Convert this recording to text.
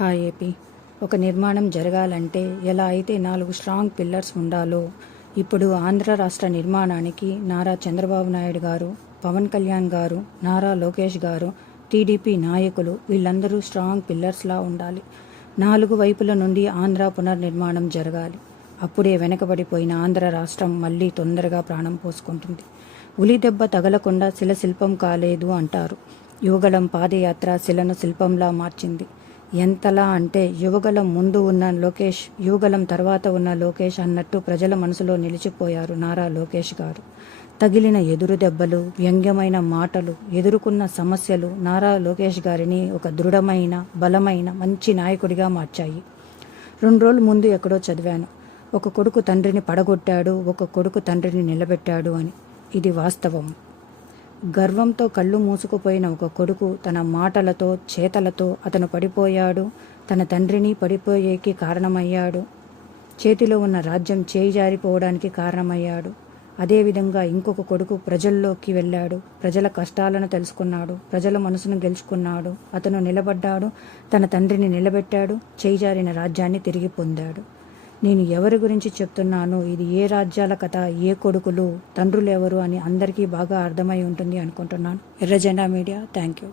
Hi AP. ఒక నిర్మాణం జరగాలంటే ఎలా అయితే నాలుగు స్ట్రాంగ్ పిల్లర్స్ ఉండాలో ఇప్పుడు ఆంధ్ర రాష్ట్ర నిర్మాణానికి నారా చంద్రబాబు నాయుడు గారు పవన్ కళ్యాణ్ గారు నారా లోకేష్ గారు టీడీపీ నాయకులు వీళ్ళందరూ స్ట్రాంగ్ పిల్లర్స్లా ఉండాలి. నాలుగు వైపుల నుండి ఆంధ్ర పునర్నిర్మాణం జరగాలి. అప్పుడే వెనకబడిపోయిన ఆంధ్ర రాష్ట్రం మళ్ళీ తొందరగా ప్రాణం పోసుకుంటుంది. ఉలి దెబ్బ తగలకుండా శిల శిల్పం కాలేదు అంటారు. యువగళం పాదయాత్ర శిలను శిల్పంలా మార్చింది. ఎంతలా అంటే యువగలం ముందు ఉన్న లోకేష్ యువగలం తర్వాత ఉన్న లోకేష్ అన్నట్టు ప్రజల మనసులో నిలిచిపోయారు నారా లోకేష్ గారు. తగిలిన ఎదురు దెబ్బలు వ్యంగ్యమైన మాటలు ఎదుర్కొన్న సమస్యలు నారా లోకేష్ గారిని ఒక దృఢమైన బలమైన మంచి నాయకుడిగా మార్చాయి. రెండు రోజుల ముందు ఎక్కడో చదివాను. ఒక కొడుకు తండ్రిని పడగొట్టాడు ఒక కొడుకు తండ్రిని నిలబెట్టాడు అని. ఇది వాస్తవం. గర్వంతో కళ్ళు మూసుకుపోయిన ఒక కొడుకు తన మాటలతో చేతలతో అతను పడిపోయాడు. తన తండ్రిని పడిపోయేకి కారణమయ్యాడు. చేతిలో ఉన్న రాజ్యం చేయి జారిపోవడానికి కారణమయ్యాడు. అదేవిధంగా ఇంకొక కొడుకు ప్రజల్లోకి వెళ్ళాడు. ప్రజల కష్టాలను తెలుసుకున్నాడు. ప్రజల మనసును గెలుచుకున్నాడు. అతను నిలబడ్డాడు. తన తండ్రిని నిలబెట్టాడు. చేయి జారిన రాజ్యాన్ని తిరిగి పొందాడు. నేను ఎవరి గురించి చెప్తున్నానో ఇది ఏ రాజ్యాల కథ ఏ కొడుకులు తండ్రులు ఎవరు అని అందరికీ బాగా అర్థమై ఉంటుంది అనుకుంటున్నాను. ఎర్రజెండా మీడియా థ్యాంక్ యూ